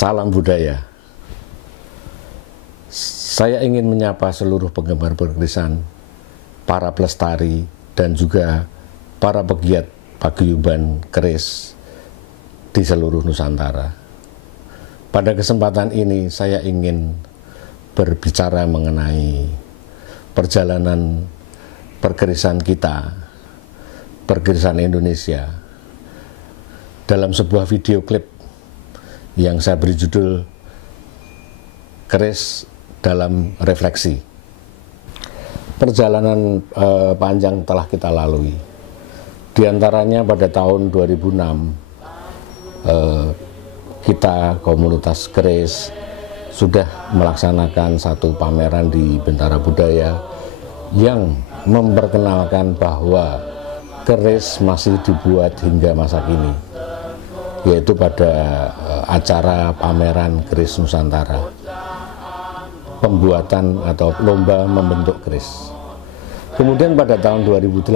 Salam budaya. Saya ingin menyapa seluruh penggemar perkerisan, para pelestari, dan juga para pegiat paguyuban keris di seluruh Nusantara. Pada kesempatan ini saya ingin berbicara mengenai perjalanan perkerisan kita, perkerisan Indonesia, dalam sebuah video klip yang saya beri judul Keris dalam Refleksi. Perjalanan panjang telah kita lalui. Di antaranya pada tahun 2006 kita komunitas keris sudah melaksanakan satu pameran di Bentara Budaya yang memperkenalkan bahwa keris masih dibuat hingga masa kini, yaitu pada acara pameran keris Nusantara, pembuatan atau lomba membentuk keris. Kemudian pada tahun 2008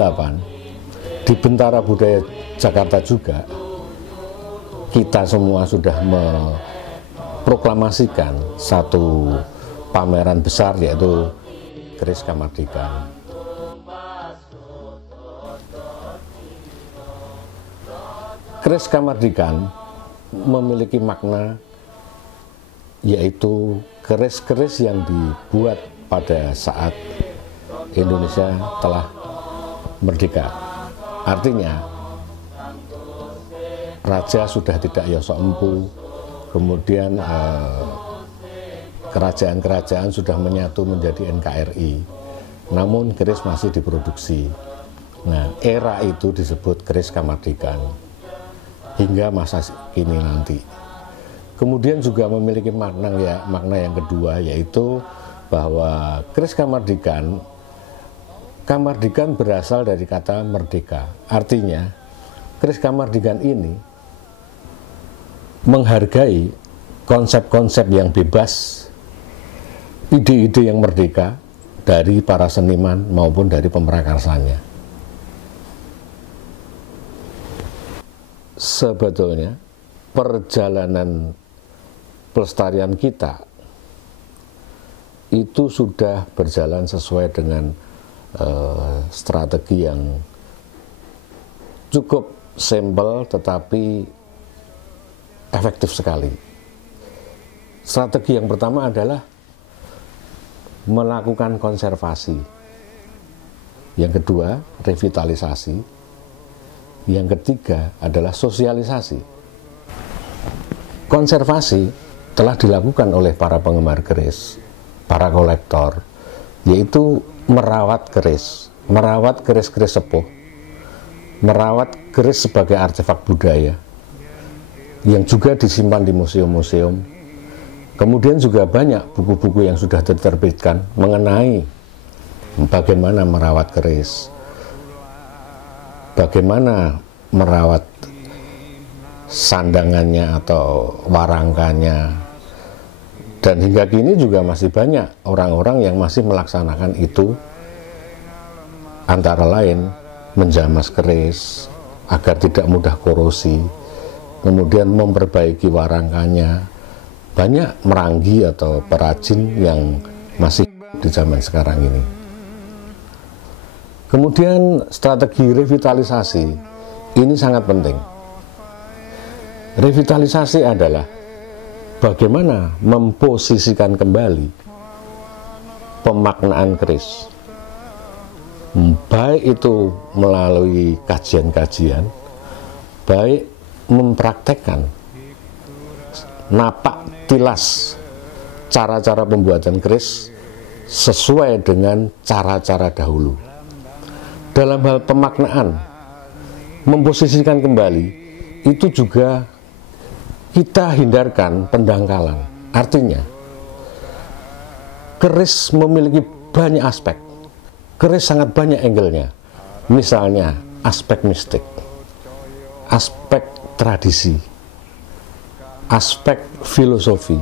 di Bentara Budaya Jakarta juga kita semua sudah memproklamasikan satu pameran besar, yaitu Keris Kamardikan. Keris Kamardikan memiliki makna, yaitu keris-keris yang dibuat pada saat Indonesia telah merdeka. Artinya raja sudah tidak yosok empu, kemudian kerajaan-kerajaan sudah menyatu menjadi NKRI, namun keris masih diproduksi. Nah, era itu disebut Keris Kamardikan hingga masa kini nanti. Kemudian juga memiliki makna yang kedua, yaitu bahwa keris Kamardikan berasal dari kata merdeka. Artinya keris Kamardikan ini menghargai konsep-konsep yang bebas, ide-ide yang merdeka dari para seniman maupun dari pemerakarsanya. Sebetulnya perjalanan pelestarian kita itu sudah berjalan sesuai dengan strategi yang cukup simpel tetapi efektif sekali. Strategi yang pertama adalah melakukan konservasi, yang kedua revitalisasi, yang ketiga adalah sosialisasi. Konservasi telah dilakukan oleh para penggemar keris, para kolektor, yaitu merawat keris-keris sepuh, merawat keris sebagai artefak budaya yang juga disimpan di museum-museum. Kemudian juga banyak buku-buku yang sudah diterbitkan mengenai bagaimana merawat keris, bagaimana merawat sandangannya atau warangkanya, dan hingga kini juga masih banyak orang-orang yang masih melaksanakan itu, antara lain menjamas keris agar tidak mudah korosi, kemudian memperbaiki warangkanya. Banyak meranggi atau perajin yang masih di zaman sekarang ini. Kemudian strategi revitalisasi ini sangat penting. Revitalisasi adalah bagaimana memposisikan kembali pemaknaan keris, baik itu melalui kajian-kajian, baik mempraktekkan napak tilas cara-cara pembuatan keris sesuai dengan cara-cara dahulu. Dalam hal pemaknaan, memposisikan kembali itu juga kita hindarkan pendangkalan. Artinya keris memiliki banyak aspek, keris sangat banyak angle-nya. Misalnya aspek mistik, aspek tradisi, aspek filosofi,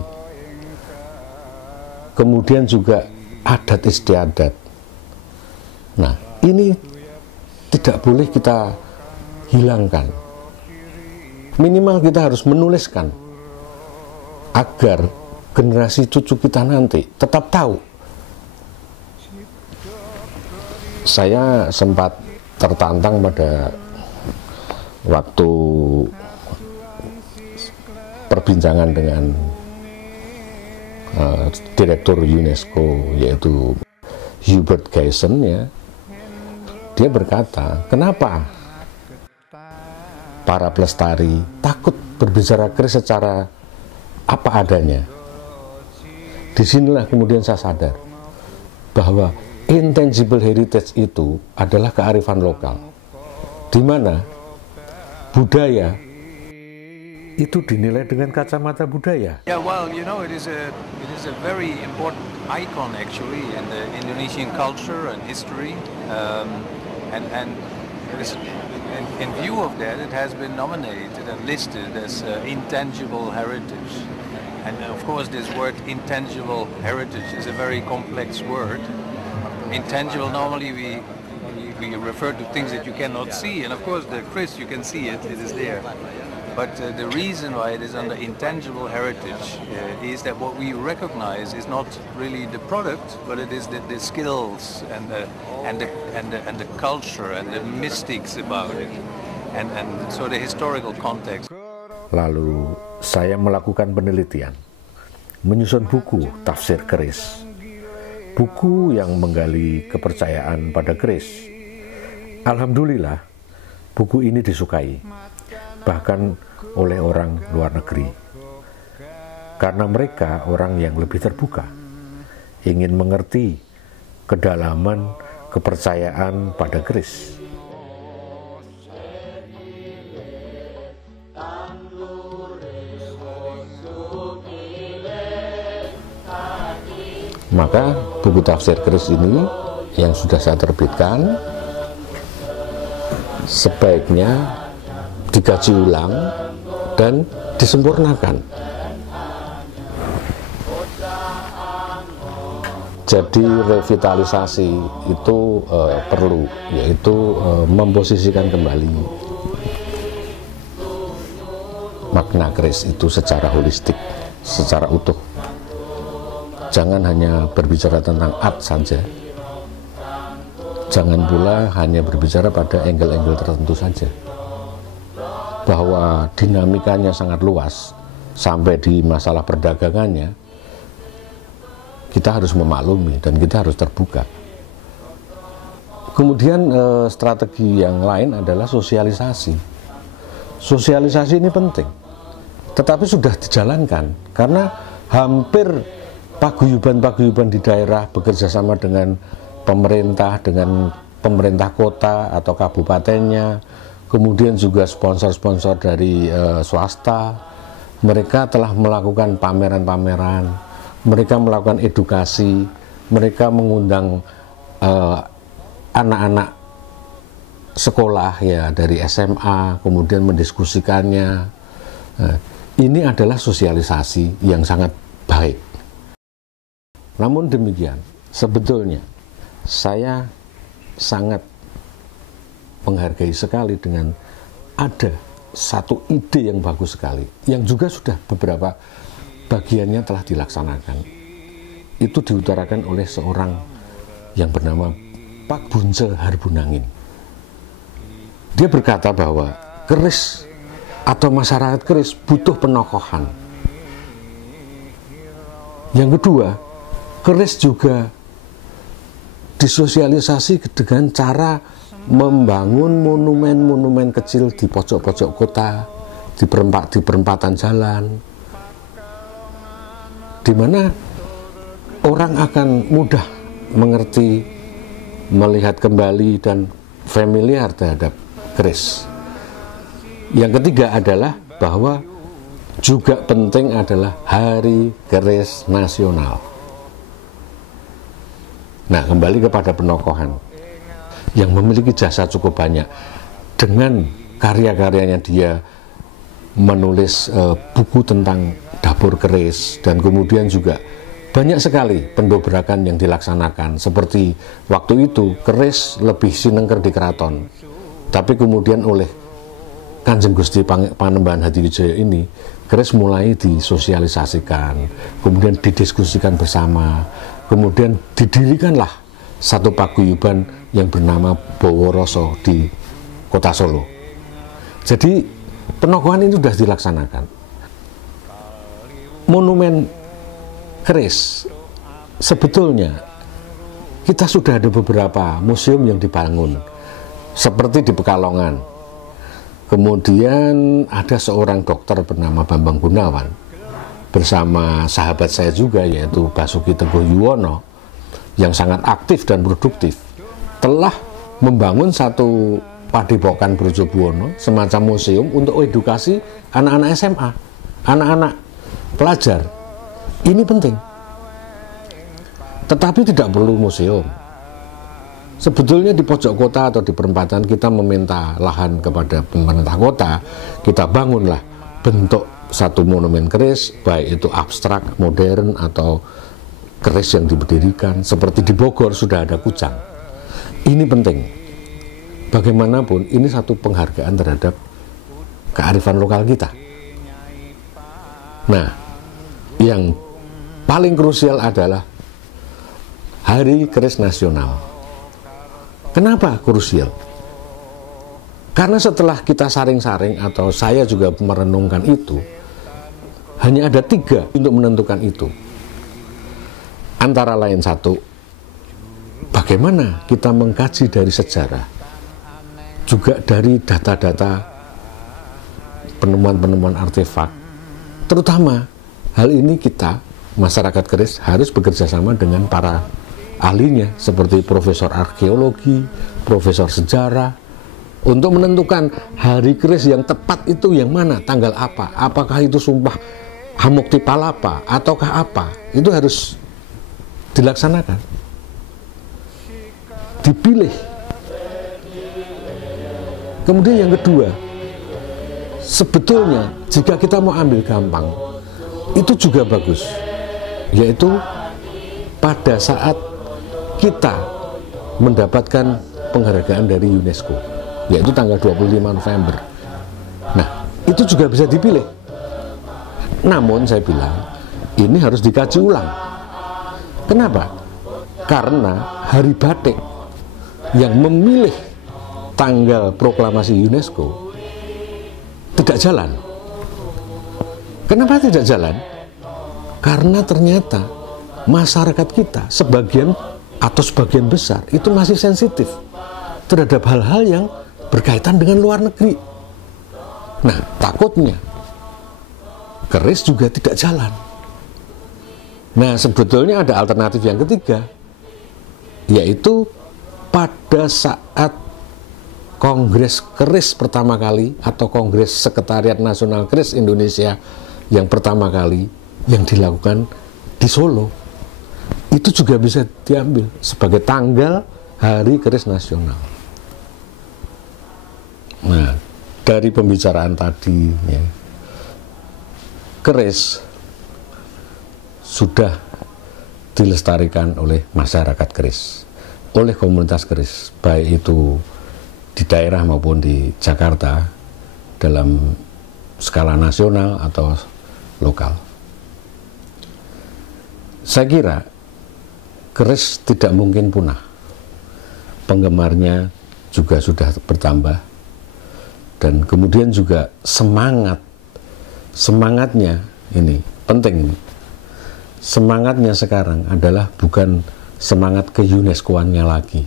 kemudian juga adat istiadat. Nah, ini tidak boleh kita hilangkan. Minimal kita harus menuliskan agar generasi cucu kita nanti tetap tahu. Saya sempat tertantang pada waktu perbincangan dengan Direktur UNESCO, yaitu Hubert Geisen, ya. Dia berkata, kenapa para pelestari takut berbicara keris secara apa adanya? Disinilah kemudian saya sadar bahwa intangible heritage itu adalah kearifan lokal, di mana budaya itu dinilai dengan kacamata budaya. Yeah, well, you know, it is a very important icon actually in the Indonesian culture and history, and it is, in view of that, it has been nominated and listed as intangible heritage. And of course, this word intangible heritage is a very complex word. Intangible, normally we refer to things that you cannot see, and of course, the Chris, you can see it; it is there. But the reason why it is under intangible heritage is that what we recognize is not really the product, but it is the skills and the culture and the mystics about it, and so the historical context. Lalu saya melakukan penelitian, menyusun buku tafsir keris, buku yang menggali kepercayaan pada keris. Alhamdulillah, buku ini disukai, bahkan oleh orang luar negeri, karena mereka orang yang lebih terbuka, ingin mengerti kedalaman kepercayaan pada keris. Maka buku tafsir keris ini yang sudah saya terbitkan sebaiknya dikaji ulang dan disempurnakan. Jadi revitalisasi itu perlu, yaitu memposisikan kembali makna keris itu secara holistik, secara utuh. Jangan hanya berbicara tentang art saja, jangan pula hanya berbicara pada angle-angle tertentu saja, bahwa dinamikanya sangat luas sampai di masalah perdagangannya. Kita harus memaklumi dan kita harus terbuka. Kemudian strategi yang lain adalah sosialisasi. Sosialisasi ini penting, tetapi sudah dijalankan karena hampir paguyuban-paguyuban di daerah bekerja sama dengan pemerintah kota atau kabupatennya, kemudian juga sponsor-sponsor dari swasta. Mereka telah melakukan pameran-pameran, mereka melakukan edukasi, mereka mengundang anak-anak sekolah ya dari SMA, kemudian mendiskusikannya. Ini adalah sosialisasi yang sangat baik. Namun demikian, sebetulnya saya sangat menghargai sekali dengan ada satu ide yang bagus sekali, yang juga sudah beberapa bagiannya telah dilaksanakan. Itu diutarakan oleh seorang yang bernama Pak Bunce Harbunangin. Dia berkata bahwa keris atau masyarakat keris butuh penokohan. Yang kedua, keris juga disosialisasi dengan cara membangun monumen-monumen kecil di pojok-pojok kota, di perempatan jalan, di mana orang akan mudah mengerti, melihat kembali dan familiar terhadap keris. Yang ketiga adalah bahwa juga penting adalah Hari Keris Nasional. Nah, kembali kepada penokohan yang memiliki jasa cukup banyak dengan karya-karyanya. Dia menulis buku tentang dapur keris, dan kemudian juga banyak sekali pendobrakan yang dilaksanakan. Seperti waktu itu keris lebih sinengker di keraton, tapi kemudian oleh Kanjeng Gusti Panembahan Hadiwijaya ini, keris mulai disosialisasikan, kemudian didiskusikan bersama, kemudian didirikanlah satu paguyuban yang bernama Boworoso di Kota Solo. Jadi penokohan ini sudah dilaksanakan. Monumen keris, sebetulnya kita sudah ada beberapa museum yang dibangun, seperti di Pekalongan. Kemudian ada seorang dokter bernama Bambang Gunawan bersama sahabat saya juga, yaitu Basuki Teguh Yuwono, yang sangat aktif dan produktif, telah membangun satu Padepokan Brojobuwono, semacam museum untuk edukasi anak-anak SMA, anak-anak pelajar. Ini penting. Tetapi tidak perlu museum. Sebetulnya di pojok kota atau di perempatan kita meminta lahan kepada pemerintah kota, kita bangunlah bentuk satu monumen keris, baik itu abstrak, modern, atau keris yang diberdirikan. Seperti di Bogor sudah ada Kujang. Ini penting. Bagaimanapun ini satu penghargaan terhadap kearifan lokal kita. Nah, yang paling krusial adalah Hari Keris Nasional. Kenapa krusial? Karena setelah kita saring-saring, atau saya juga merenungkan itu, hanya ada 3 untuk menentukan itu. Antara lain, satu, bagaimana kita mengkaji dari sejarah, juga dari data-data penemuan-penemuan artefak. Terutama hal ini kita, masyarakat keris, harus bekerja sama dengan para ahlinya, seperti profesor arkeologi, profesor sejarah, untuk menentukan hari keris yang tepat itu yang mana, tanggal apa, apakah itu Sumpah Hamuktipalapa ataukah apa. Itu harus dilaksanakan, dipilih. Kemudian yang kedua, sebetulnya jika kita mau ambil gampang, itu juga bagus, yaitu pada saat kita mendapatkan penghargaan dari UNESCO, yaitu tanggal 25 November. Nah, itu juga bisa dipilih. Namun saya bilang, ini harus dikaji ulang. Kenapa? Karena Hari Batik yang memilih tanggal proklamasi UNESCO tidak jalan. Kenapa tidak jalan? Karena ternyata masyarakat kita sebagian atau sebagian besar itu masih sensitif terhadap hal-hal yang berkaitan dengan luar negeri. Nah, takutnya keris juga tidak jalan. Nah, sebetulnya ada alternatif yang ketiga, yaitu pada saat Kongres Keris pertama kali, atau Kongres Sekretariat Nasional Keris Indonesia yang pertama kali yang dilakukan di Solo, itu juga bisa diambil sebagai tanggal Hari Keris Nasional. Nah, dari pembicaraan tadi, ya, keris sudah dilestarikan oleh masyarakat keris, oleh komunitas keris, baik itu di daerah maupun di Jakarta, dalam skala nasional atau lokal. Saya kira keris tidak mungkin punah. Penggemarnya juga sudah bertambah, dan kemudian juga semangatnya ini penting. Ini semangatnya sekarang adalah bukan semangat ke UNESCO-annya lagi.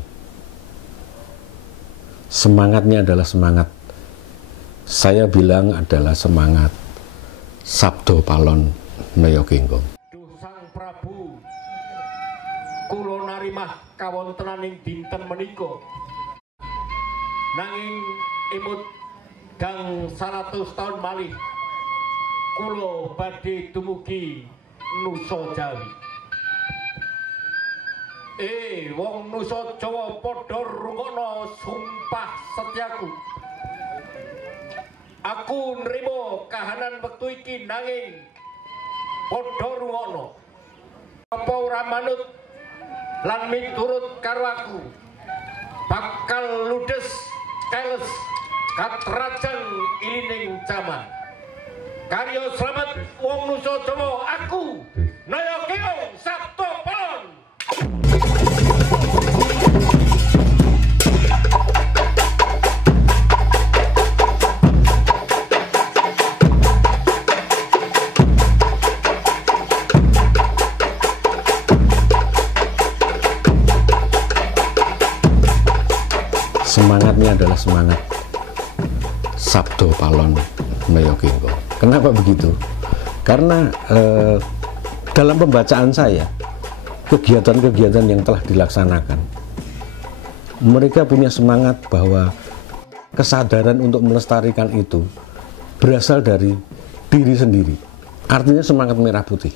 Semangatnya adalah semangat, saya bilang adalah semangat Sabdo Palon Naya Genggong. Duh Sang Prabu, kula narimah kawontenaning dinten menika, nanging emut Gang 100 tahun malih kula badhe dumugi Nusa Jawi. Wong Nusa Jawa padha rungokno sumpah setyaku. Aku nrimo kahanan wektu iki nanging padha rungokno. Apa ora manut lan miturut karo aku bakal ludes keles katrajan ilining jaman. Karya slamet wong Nusa Jawa aku Naya Keong Sabto Palon. Semangatnya adalah semangat Sabto Palon Naya Keong. Kenapa begitu? Karena dalam pembacaan saya, kegiatan-kegiatan yang telah dilaksanakan, mereka punya semangat bahwa kesadaran untuk melestarikan itu berasal dari diri sendiri. Artinya semangat merah putih.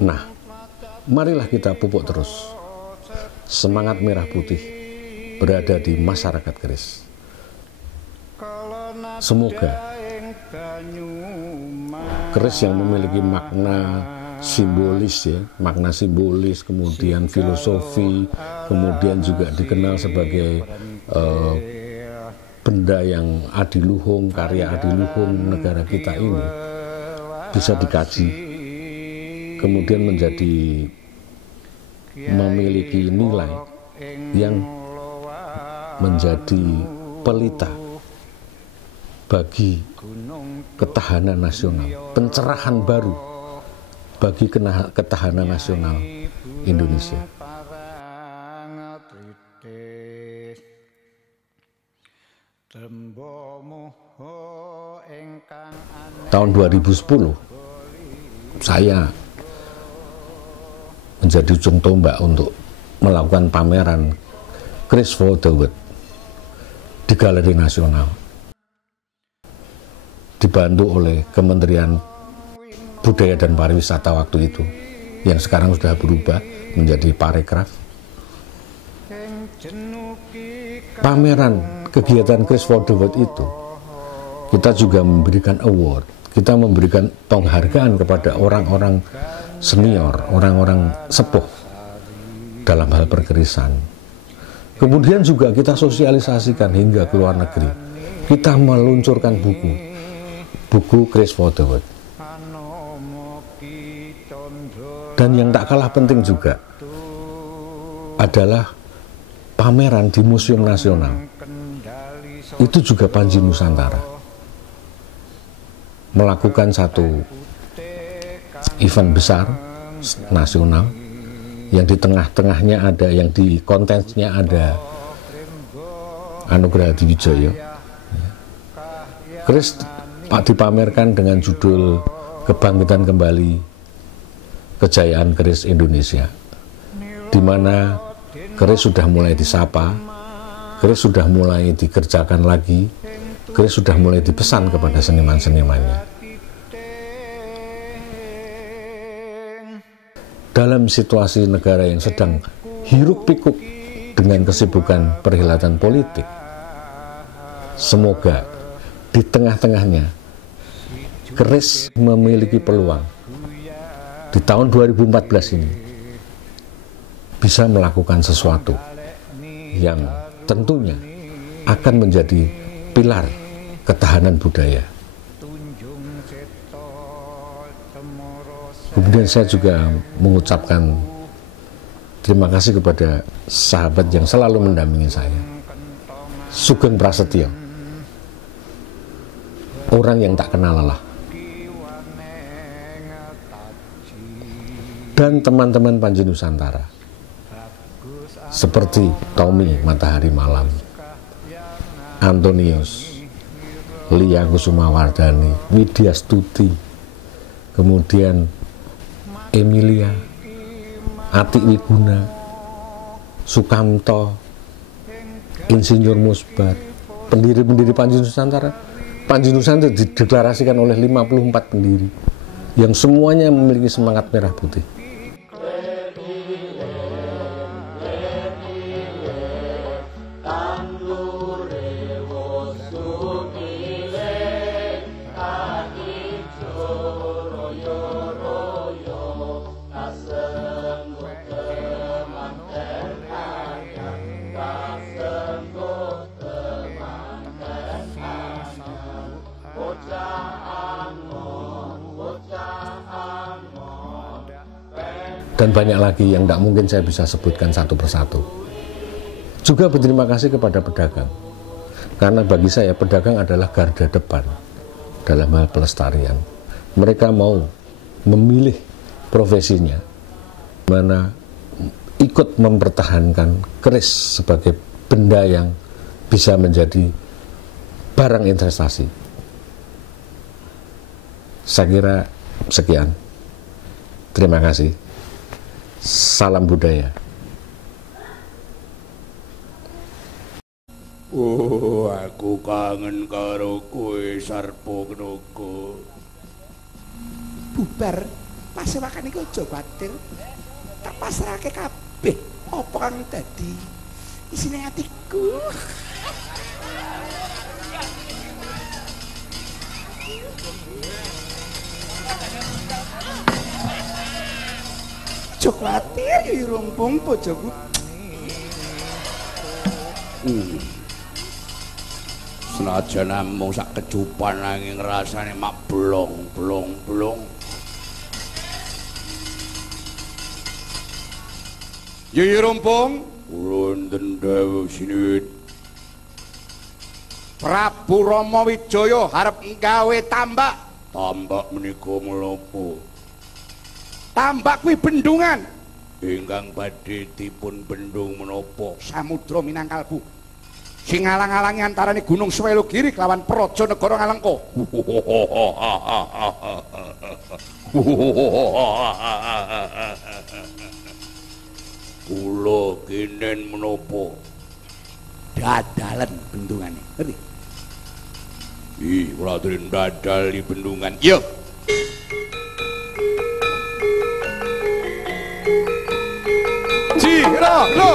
Nah, marilah kita pupuk terus semangat merah putih berada di masyarakat keris. Semoga keris yang memiliki makna simbolis, ya, makna simbolis, kemudian filosofi, kemudian juga dikenal sebagai benda yang adiluhung, karya adiluhung negara kita ini, bisa dikaji, kemudian menjadi memiliki nilai yang menjadi pelita bagi ketahanan nasional, pencerahan baru bagi ketahanan nasional Indonesia. Tahun 2010 saya menjadi ujung tombak untuk melakukan pameran Keris for the World di Galeri Nasional, dibantu oleh Kementerian Budaya dan Pariwisata waktu itu, yang sekarang sudah berubah menjadi Parekraf. Pameran kegiatan Keris for the World itu, kita juga memberikan award, kita memberikan penghargaan kepada orang-orang senior, orang-orang sepuh dalam hal perkerisan. Kemudian juga kita sosialisasikan hingga ke luar negeri. Kita meluncurkan buku Keris for the World. Dan yang tak kalah penting juga adalah pameran di Museum Nasional. Itu juga Panji Nusantara melakukan satu event besar nasional yang di tengah-tengahnya ada, yang di kontennya ada Anugerah Adiwijaya. Keris dipamerkan dengan judul Kebangkitan Kembali Kejayaan Keris Indonesia, di mana keris sudah mulai disapa, keris sudah mulai dikerjakan lagi, keris sudah mulai dipesan kepada seniman-senimannya. Dalam situasi negara yang sedang hiruk-pikuk dengan kesibukan perhelatan politik, semoga di tengah-tengahnya keris memiliki peluang di tahun 2014 ini bisa melakukan sesuatu yang tentunya akan menjadi pilar ketahanan budaya. Kemudian saya juga mengucapkan terima kasih kepada sahabat yang selalu mendampingi saya, Sugeng Prasetyo, orang yang tak kenal lelah, dan teman-teman Panji Nusantara seperti Tommy Matahari Malam, Antonius, Lia Kusumawardani, Widya Stuti, kemudian Emilia, Atik Wiguna, Sukamto, Insinyur Musbat, pendiri-pendiri Panji Nusantara. Panji Nusantara dideklarasikan oleh 54 pendiri yang semuanya memiliki semangat merah putih. Dan banyak lagi yang tidak mungkin saya bisa sebutkan satu persatu. Juga berterima kasih kepada pedagang, karena bagi saya pedagang adalah garda depan dalam hal pelestarian. Mereka mau memilih profesinya, mana ikut mempertahankan keris sebagai benda yang bisa menjadi barang investasi. Saya kira sekian. Terima kasih. Salam budaya. Oh, aku kangen karo kowe Sarpagnaga. Bubar pasewakan iku aja kuwatir. Tak pasrahke kabeh apa kang dadi isine atiku. Aja kuwatir ya rumpung bojoku. Senajan namung sak kecupan nanging rasane mak blong. Yui rumpung, ulun dendhawu sinuwun. Prabu Rama Wijaya harep gawe tambak. Tambak menika menapa? Tambak kuwi bendungan. Ingkang badhe dipun bendung menapa? Samudra Minangkalbu. Sing ngalang-alangi antarane Gunung Swelogiri kelawan Praja Negara Ngalengka. Kula kenen menapa? Dadalan bendungane. Ngerti? Ih, Raden dadal di bendungan. Yo. Ji, lo.